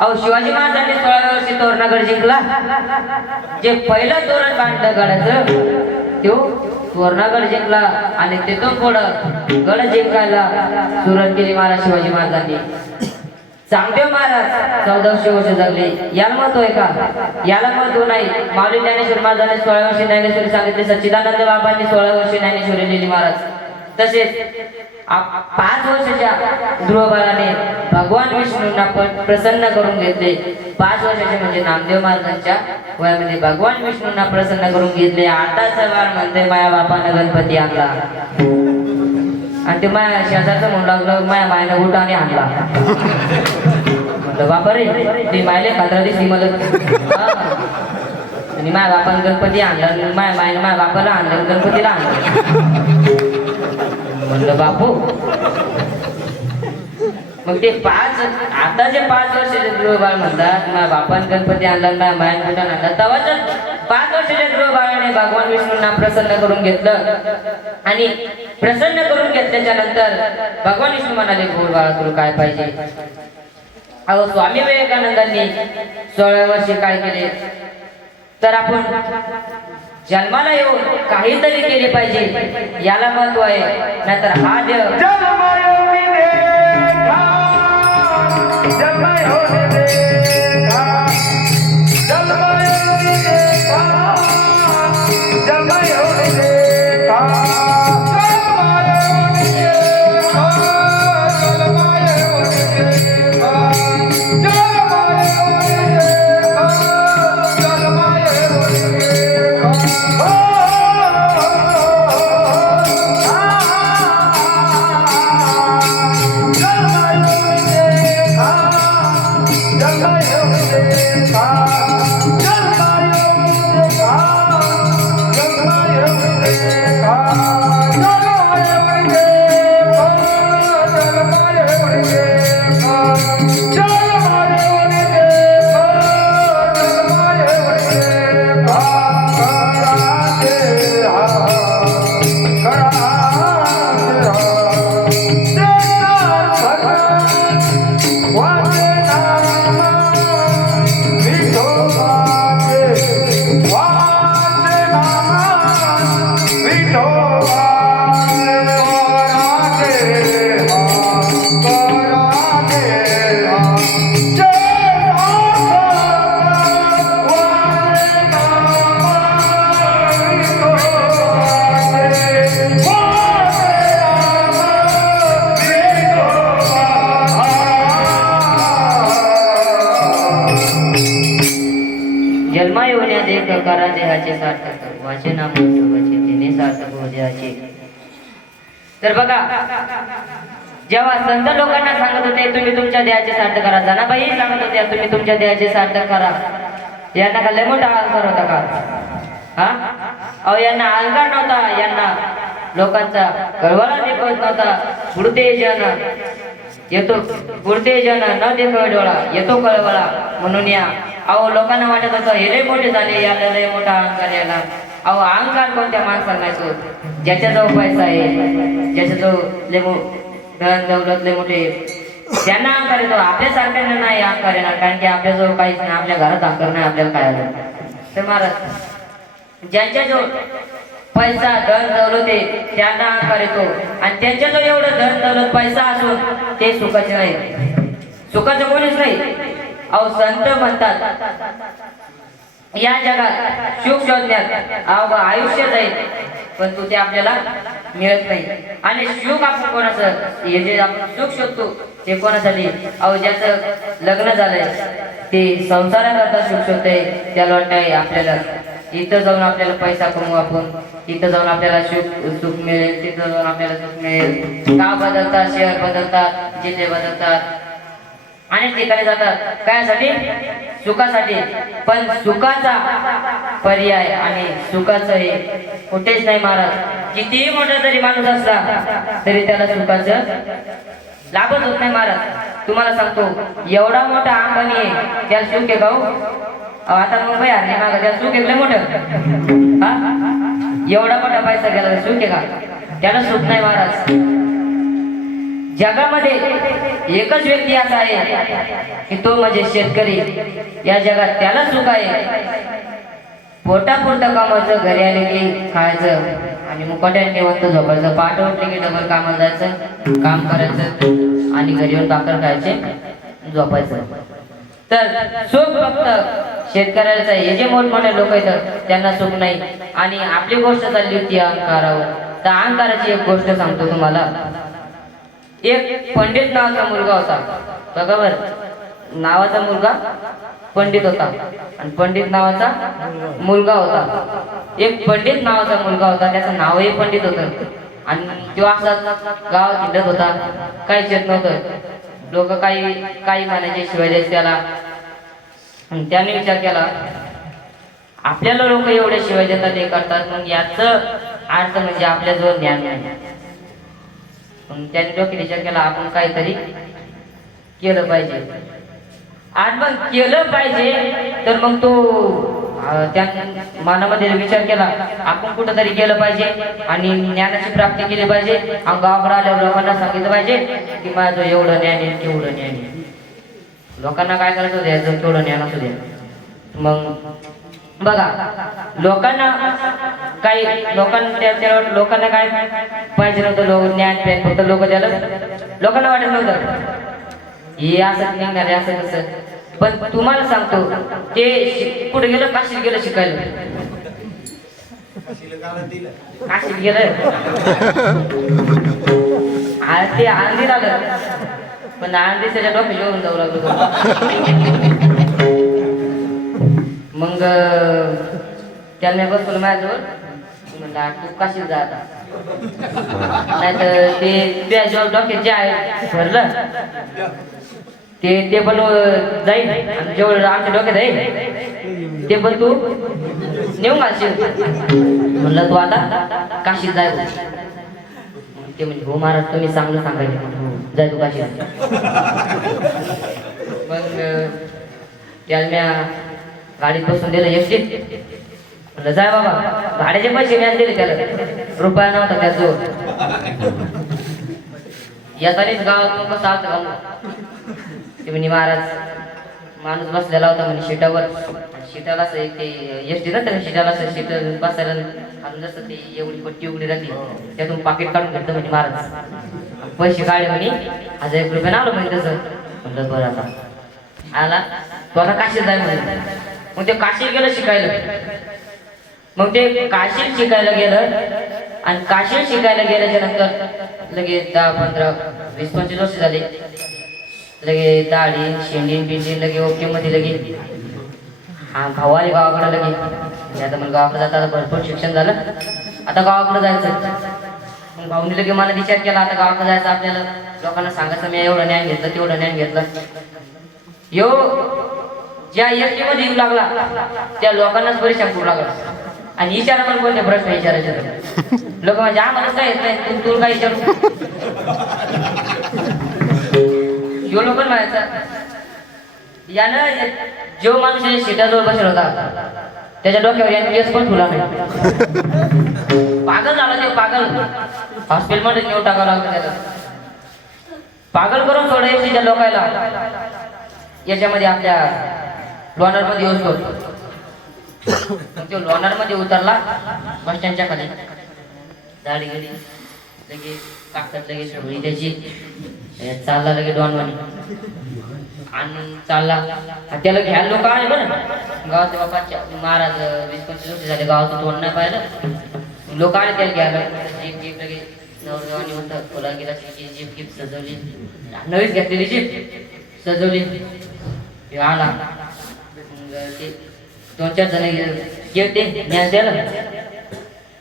अहो शिवाजी महाराजांनी सोळाव्या वर्षी तोरणागड जिंकला. जे पहिलं तोरण बांधलं गडाचं तो तोरणागड जिंकला आणि तिथून पुढं गड जिंकायला सुरुवात केली महाराज शिवाजी महाराजांनी. चांगदेव महाराज चौदाशे वर्ष जगले. याला महत्त्व आहे का? याला महत्त्व नाही. माऊली ज्ञानेश्वर महाराजांनी सोळा वर्षी ज्ञानेश्वरी सांगितले. सच्चिदानंद बाबांनी सोळा वर्षी ज्ञानेश्वरी लिहिली महाराज. तसेच पाच वर्षाच्या ध्रुवबाळाने भगवान विष्णूंना पण प्रसन्न करून घेतले. पाच वर्षाचे म्हणजे नामदेव महाराजांच्या वयामध्ये भगवान विष्णूंना प्रसन्न करून घेतले. आताचा बाळ म्हणते माया बापानं गणपती आणला. आणि ते माया शेजारचं म्हणू लागलं माया मायनं उठाने आणला. म्हणलं बापा रे ते मायले खात्रा दिसली मला आणि माया बापानं गणपती आणला माया मायनं माया बापाला आणलं गणपतीला आणलं. म्हणलं बापू. मग ते पाच आता जे पाच वर्षाचे ध्रुव बाळ म्हणतात माझ्या बापान गणपती आणला माझ्या मायन कुठं आणला? तेव्हाच पाच वर्षाच्या ध्रुव बाळाने भगवान विष्णूंना प्रसन्न करून घेतलं आणि प्रसन्न करून घेतल्याच्या नंतर भगवान विष्णू म्हणाले बोल बाळा तुला काय पाहिजे? अहो स्वामी विवेकानंदांनी सोळाव्या वर्षी काय केले? तर आपण जन्माला येऊन काहीतरी केले पाहिजे याला महत्त्व आहे. नाहीतर हा देव सार्थक करा देहाचे सार्थक वाचना तिने सार्थक हो देहाचे तर बघा जेव्हा संत लोकांना सांगत होते तुम्ही तुमच्या देहाचे सार्थक करा. जनाबाई सांगत होत्या तुम्ही तुमच्या देहाचे सार्थक करा. यांना का लय मोठा अहंकार होता का? हा? अहो यांना अहंकार नव्हता. यांना लोकांचा कळवाला देखवत नव्हता पुढते जन येतो. पुरते जन न देखवे डोळा येतो कळवळा म्हणून या. अहो लोकांना वाटत होतं हे लय मोठे झाले याला लय मोठा अहंकार याला. अहो अहंकार कोणत्या माणसाला नाही तो? ज्याच्याजवळ पैसा आहे ज्याच्याजवळ लय धन दौलत लय मोठे त्यांना अहंकार येतो. आपल्या सारख्यांना नाही अहंकार येणार कारण की आपल्याजवळ काहीच नाही आपल्या घरात अहंकार नाही आपल्याला काय आलं? तर महाराज ज्यांच्या जो पैसा धन दौलत आहे त्यांना अहंकार येतो आणि त्यांच्या जो एवढं धन दौलत पैसा असून ते सुखाचे नाही सुखाचं कोणीच नाही. अहो संत म्हणतात या जगात सुख शोधण्यात अवघ आयुष्य जाईल. पण तू ते आपल्याला मिळत नाही. आणि सुख आपण कोणाचं हे जे आपण सुख शोधतो ते कोणासाठी? अहो ज्याचं लग्न झालंय ते संसाराकरता सुख शोधतंय. त्याला वाटतंय आपल्याला इथं जाऊन आपल्याला पैसा कमवू आपण. इथं जाऊन आपल्याला सुख सुख मिळेल तिथं जाऊन आपल्याला सुख मिळेल. गाव बदलतात? शहर बदलतात? जिल्हे बदलतात? अनेक ठिकाणी जातात. कायसाठी? सुखासाठी. पण सुखाचा पर्याय आणि सुखाचं हे कुठेच नाही महाराज. कितीही मोठा जरी माणूस असला तरी त्याला सुखाचं लाभच होत नाही महाराज. तुम्हाला सांगतो एवढा मोठा अंबानी आहे. त्याला सुख आहे भाऊ हो? आता मुंबई हरली मागा. त्याला सुख आहे लय मोठं? हा? एवढा मोठा पैसा गेला तर सुख आहे का? त्याला सुख नाही महाराज. जगामध्ये एकच व्यक्ती असा आहे की तो म्हणजे शेतकरी. या जगात त्याला सुख आहे. पोटापुरतं कामाचं घरी आले की खायचं आणि मुकाट्याने निवंत झोपायचं. पाठ वाटले की डबल कामाला जायचं काम करायचं आणि घरी येऊन भाकर खायचे झोपायचं. तर सुख फक्त शेतकऱ्याचं हे जे मोठमोठे लोक आहेत त्यांना सुख नाही. आणि आपली गोष्ट चालली होती अहंकारावर. तर अहंकाराची एक गोष्ट सांगतो तुम्हाला. एक पंडित नावाचा मुलगा होता. बघा बर. नावाचा मुलगा पंडित होता. आणि पंडित नावाचा मुलगा होता. एक पंडित नावाचा मुलगा होता. त्याचं नावही पंडित होतं. आणि तो असाच गावात हिंडत होता. काहीच येत नव्हतं. लोक काही काही म्हणायचे शिवाय द्यायचे त्याला. आणि त्याने विचार केला आपल्याला लोक एवढे शिवाय देतात हे करतात. मग याच अर्थ म्हणजे आपल्याजवळ ज्ञान नाही. पण त्याने डोक्यात विचार केला आपण काहीतरी केलं पाहिजे. आणि मग केलं पाहिजे तर मग तो त्या मनामध्ये विचार केला आपण कुठंतरी गेलं पाहिजे आणि ज्ञानाची प्राप्ती केली पाहिजे. आणि गावाकडे आल्यावर लोकांना सांगितलं पाहिजे की माझं एवढं ज्ञान आहे तेवढं ज्ञान आहे. लोकांना काय करायचं द्यायचं तेवढं ज्ञान असू द्या. मग बघा लोकांना काही लोकांना लोकांना काय पाहिजे नव्हतं लोक ज्ञान प्रेम फक्त लोक त्याला लोकांना वाटत नव्हतं. हे असं निघणार आहे, असं कसं पण तुम्हाला सांगतो ते कुठे गेलं? काशीत गेलं शिकायला. काशीत गेलं? आ- ते आंधी आलं पण आंधी त्याच्या डोक्यात येऊन जाऊ लागलो. मग त्यांना बसवलं माझ्याजवळ. म्हणलं तू कशी जा आता ते त्या जेव्हा डॉक्टर जे आहे भरलं. ते ते पण जाईल. जेवढं आमच्या डोक्यात आहे ते पण तू नेऊन घालशील. म्हणलं तू आता काशीत जाय ते म्हणजे हो महाराज तुम्ही चांगलं सांगायचं हो, जाय तू काशीत. मग त्याला म्या गाडीत बसून दिलं एसटीत म्हणलं जाय बाबा. भाड्याचे पैसे व्याज दिले त्याला. रुपया नव्हता त्याच येतानीच गावात कसं आलतं का ते म्हणे महाराज माणूस बसलेला होता म्हणे शिटावर शिटाला असं एक ते एसटी ना त्या शिटाला असं शिट बसायला आणि जसं ते एवढी पट्टी उघडी राहते त्यातून पाकिट काढून घेतलं म्हणे महाराज. पैसे काढले म्हणे हजार एक रुपये आलो म्हणे तसं म्हणलं बरं आता. आला तो आता काशीत जाय म्हणे. मग ते काशीत गेलं शिकायला. मग ते काशीत शिकायला गेलं. आणि काशीत शिकायला गेल्याच्यानंतर लगेच दहा पंधरा वीस पंचवीस वर्ष झाले. लगे दाढी शेंडी बिंडी लगे ओके मध्ये लगे हा भाऊ गावाकडे लगे म्हणजे आता मला गावाकडे जाता आता भरपूर शिक्षण झालं. आता गावाकडे जायचं. मग भाऊनी लगे मला विचार केला आता गावाकडे जायचं आपल्याला. लोकांना सांगायचं मी एवढं ज्ञान घेतलं तेवढं ज्ञान घेतलं. यो ज्या एसटी मध्ये येऊ लागला त्या लोकांनाच परीक्षा करू लागला. आणि विचारा पण कोणते प्रश्न विचारायचे लोक म्हणजे आम्हाला काय येत नाही? तू काय विचारू? यो लोक म्हणायचा यानं जो माणूस या शेताजवळ बसला होता त्याच्या डोक्यावर याने केस पण फुला नाही. पागल झाला ते पागल. हॉस्पिटलमध्ये नेऊ टाकावं लागलं त्याला. पागल करून सोडा त्या लोकायला. याच्यामध्ये आपल्या लोणार मध्ये येऊन तो लोणार मध्ये उतरला बस स्टँडच्या खाली. दाढी गेली. लगे काकत लगे सगळी त्याची. चालला लगे डॉनवानी आणि चालला. त्याला घ्यायला लोक आले बरं. गावाच्या बापाच्या महाराज वीस पंचवीस वर्ष झाले गावाचं तोंड नाही पाहिलं. लोक आले त्याला घ्यायला. जीप जीप लगे नवरगावाने होतं. फुला गेला जीप जीप सजवली. नवीच घेतलेली जीप. सजवली. आला. ते दोन चार जण गेले. ते ज्ञान द्यायला.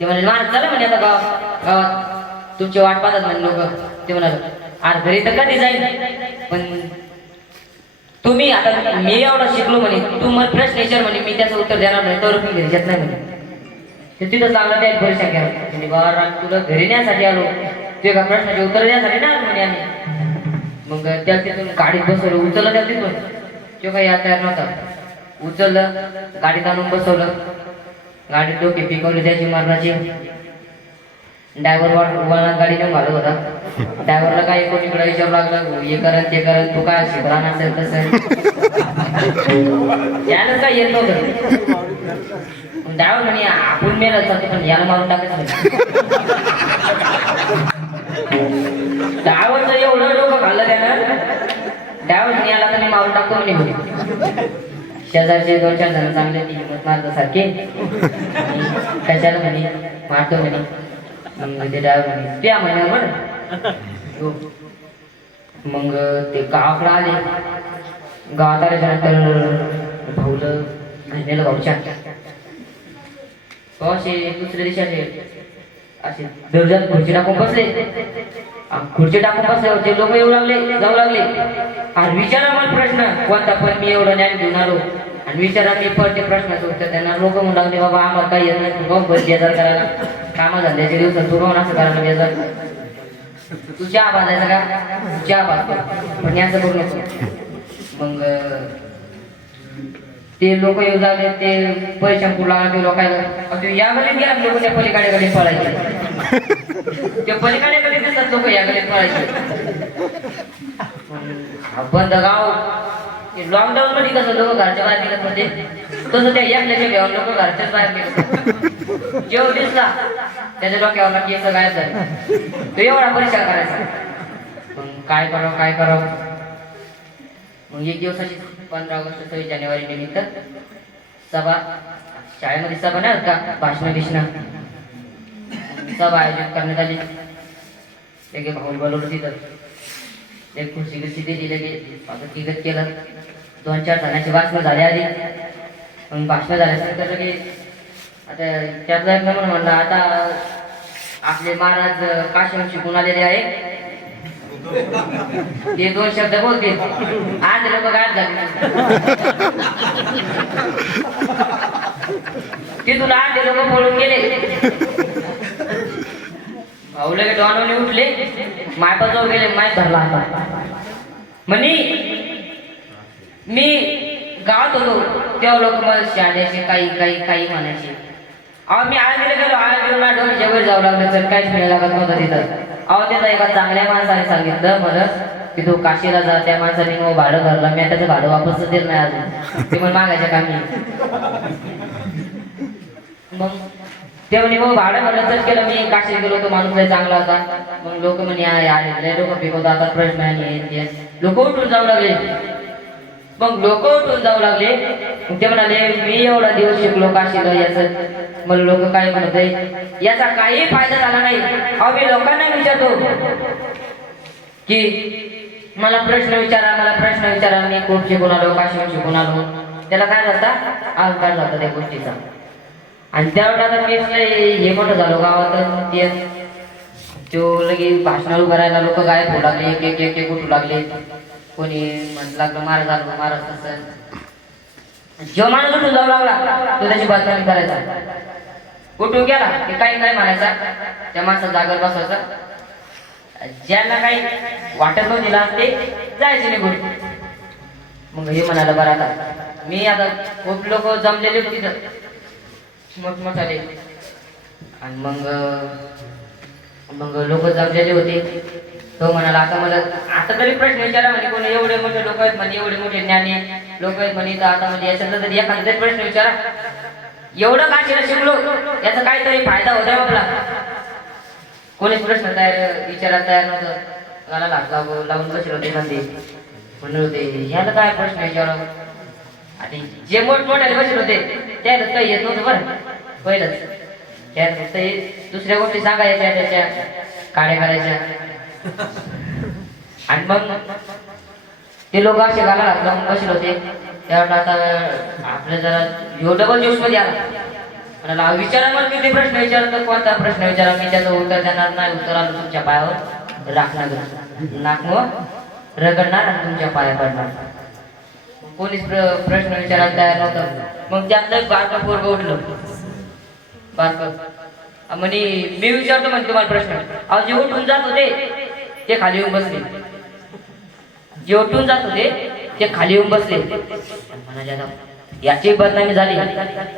ते म्हणाले महाराज चला म्हणे आता गाव गावात तुमची वाट पाहतात म्हणे लोक. ते म्हणाले आज घरी तर कधी जाईल पण तुम्ही आता मी एवढा शिकलो म्हणे. तू मला प्रश्न नेचर म्हणे. मी त्याचं उत्तर देणार नाही. तर मी घरी जात नाही म्हणे. ते तिथं चांगलं द्यायला परीक्षा घ्या म्हणजे बाबा तुला घरी न्यासाठी आलो. तू एका प्रश्नाचे उत्तर देण्यासाठी ना आलो म्हणे आम्ही. मग त्या तिथून गाडीत बसवलं. उचललं त्या तिथून. तो काही या तयार नव्हता. उचललं गाडीत आणून बसवलं. गाडीत डोके पिकवली त्याची मरणाची. ड्रायव्हर वळणात गाडी नेऊन घालत होता. ड्रायव्हरला काय कोणीकडे विचारू लागला? हे करत ते करत तू काय शिकला नसेल तसं यानं काय येत नव्हतं? ड्रायव्हर म्हणे आपण मेला चालतो पण याला मारून टाकायचं ड्रायव्हरचं एवढं डोकं खाल्लं त्यानं. ड्रायव्हर म्हणे याला तर मारून टाकतो म्हणे. शेजारचे दोन चार जण चांगले ती हिंमत मारतो सारखे. कशाला म्हणे? मारतो म्हणे. ते ड्रायव्हर म्हणे त्या महिन्यावर हो. मग ते गावाकडे आले. गावात आल्याच्यानंतर भाऊलं घाललेलं भाऊच्या. तो असे दुसऱ्या दिवशी असे दर्जात खुर्ची टाकून बसले. खुर्ची टाकून बसल्यावर ते लोक येऊ लागले जाऊ लागले. आणि विचारा मला प्रश्न कोणता पण मी एवढं ज्ञान घेऊन आलो आणि विचारा मी पण ते प्रश्नाचं उत्तर त्यांना लोक म्हणू लागले बाबा आम्हाला काही येत नाही तू बस बेजार करायला. कामं धंद्याच्या दिवसात तू असं करायला जेजार तू चहा बाजायचा का? चहा बाजतो पण याचं बघ नको. मग ते लोक येऊ लागले ते पैसे लागले ते लोकांना ते या गलीत गेला लोक त्या पलीकडे गलीत पळायचे. ते पलीकडे दिसतात लोक या गलीत पळायचे. बंद गाव. लॉकडाऊन मध्ये कसं लोक घरच्या बाहेर निघत होते? तसं त्या एकल्याच्या घेऊन लोक घरच्याच बाहेर निघत होते. जेव्हा दिसला त्याच्या डोक्यावर केस गायब झाले? तो एवढा परीक्षा करायचा. मग काय करावं काय करावं? मग एक दिवसाची पंधरा ऑगस्ट सव्वीस जानेवारी निमित्त सभा. शाळेमध्ये सभा नाही का? भाषण बिषण सभा आयोजित करण्यात आली. एक भाऊ बोलवलं तिथं. एक खुर्ची बिर्ची दिले लगे आता तिघत केलं दोन चार जणांची भाषणं झाली आधी पण भाषणं झाल्यानंतर की आता त्यातला एक नंबर म्हणला आता आपले महाराज काशीहून शिकून आलेले आहे. ते दोन शब्द बोलते आज लोक काय झाले ते तुला आज लोक पळून गेले भाऊ लगे डॉनवणे उठले मायपाजवळ गेले माय धरला आता. म्हणे मी गावात होतो तेव्हा लोक मला शाळेचे काही काही काही म्हणायचे. अहो मी आळंदीला गेलो आळंदीला डोक्याच्या वर जाऊ लागलं तर काहीच मिळायला लागत नव्हतं तिथं. अहो त्याचा एका चांगल्या माणसाने सांगितलं मला की तू काशीला जा त्या माणसाने मग भाडं भरलं मी त्याचं भाडं वापस देत नाही अजून. ते मग मागायच्या कामी. मग ते म्हणे मग भाडं म्हणलं तर केलं मी काशीला गेलो तो माणूस लय चांगला होता. मग लोक म्हणे आहे लोक पिकवतात आता प्रश्न आहे लोक उठून जाऊ लागले. मग लोक उठून जाऊ लागले. ते म्हणाले मी एवढा दिवस शिकलो काशीला याच. मला लोक काय म्हणत आहे याचा काही फायदा झाला नाही. अहो मी लोकांना विचारतो की मला प्रश्न विचारा मला प्रश्न विचारा मी खूप शिकून आलो काशीवर शिकून आलो? त्याला काय जाता अहंकार जातो त्या गोष्टीचा. आणि त्यावेळेला आता मी हे मोठं झालो गावात ते तो लगे भाषणाला उभं राहायला लोक गायब होऊ लागले एक एक एक एक उठू लागले. कोणी म्हण लागलं महाराज झालं महाराज तसं. जो माणूस उठून जाऊ लागला तो त्याची बातमी करायचा. उठून गेला की काही नाही म्हणायचा. त्या माणसा जागर बसवायचा ज्यांना काही वाटत नव्हती ना ते जायचे निघून. मग हे म्हणाला बरं आता मी आता खूप लोक जमलेले होते तिथं. मोठमोठाले आणि मग मग लोक जमलेले होते. तो म्हणाला आता मला आता तरी प्रश्न विचारा म्हणजे कोणी एवढे मोठे लोक आहेत म्हणजे एवढे मोठे ज्ञानी लोक आहेत म्हणे तर आता म्हणजे याच्यातलं तरी एखादा तरी प्रश्न विचारा. एवढं काशीला शिकलो? याचा काहीतरी फायदा होता आपला. कोणीच प्रश्न तयार विचारायला तयार नव्हतं. गाला लागला लावून कसे बसले होते खाली म्हणत होते ह्याला काय प्रश्न विचारा आणि जे मोठमोठ्याने बसले होते त्याला काही येत नव्हतं बरं. पहिलंच. त्यात फक्त हे दुसऱ्या गोष्टी सांगायच्या त्याच्या. काड्या करायच्या आणि मग ते लोक असे गाला हात लावून बसले होते. त्यावेळेला आता आपल्या जरा ह्यो डबल जोशमध्ये आला. म्हणाला विचारा मग किती प्रश्न विचारला तर कोणता प्रश्न विचारा? मी त्याचं उत्तर देणार नाही. उत्तर आलं तुमच्या पायावर. राखणार नाकमं रगडणार आणि तुमच्या पाया पडणार. पोलीस प्र- प्रश्न विचारायला तयार नव्हतं. मग त्यातलं एक पोरग उठलं. बारक. म्हणे मी विचारतो म्हणजे तुम्हाला प्रश्न. अहो जे उठून जात होते ते खाली येऊन बसले. जे उठून जात होते ते खाली येऊन बसले. म्हणाले याची बदनामी झाली.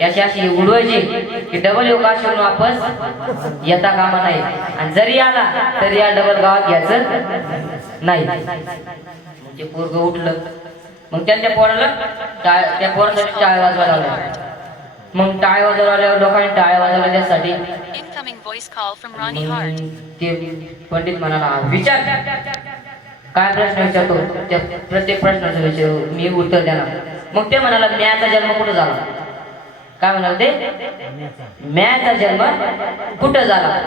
याची अशी उडवायची की डबल योग असून वापस येता कामा नाही. आणि जरी आला तरी या डबल गावात घ्यायचं नाही. म्हणजे पोरग उठलं. मग त्यांच्या पोराला टाळ त्या पोरासाठी टाळ वाजवायला लावलं. मग टाळ वाजवायला आल्यावर लोकांनी टाळ वाजवल्या त्यासाठी. ते पंडित म्हणाला विचार. काय प्रश्न विचारतो? त्या प्रत्येक प्रश्नाचं विचार मी उत्तर देणार. मग ते म्हणाला म्याचा जन्म कुठं झाला? काय म्हणाल ते? म्याचा जन्म कुठं झाला?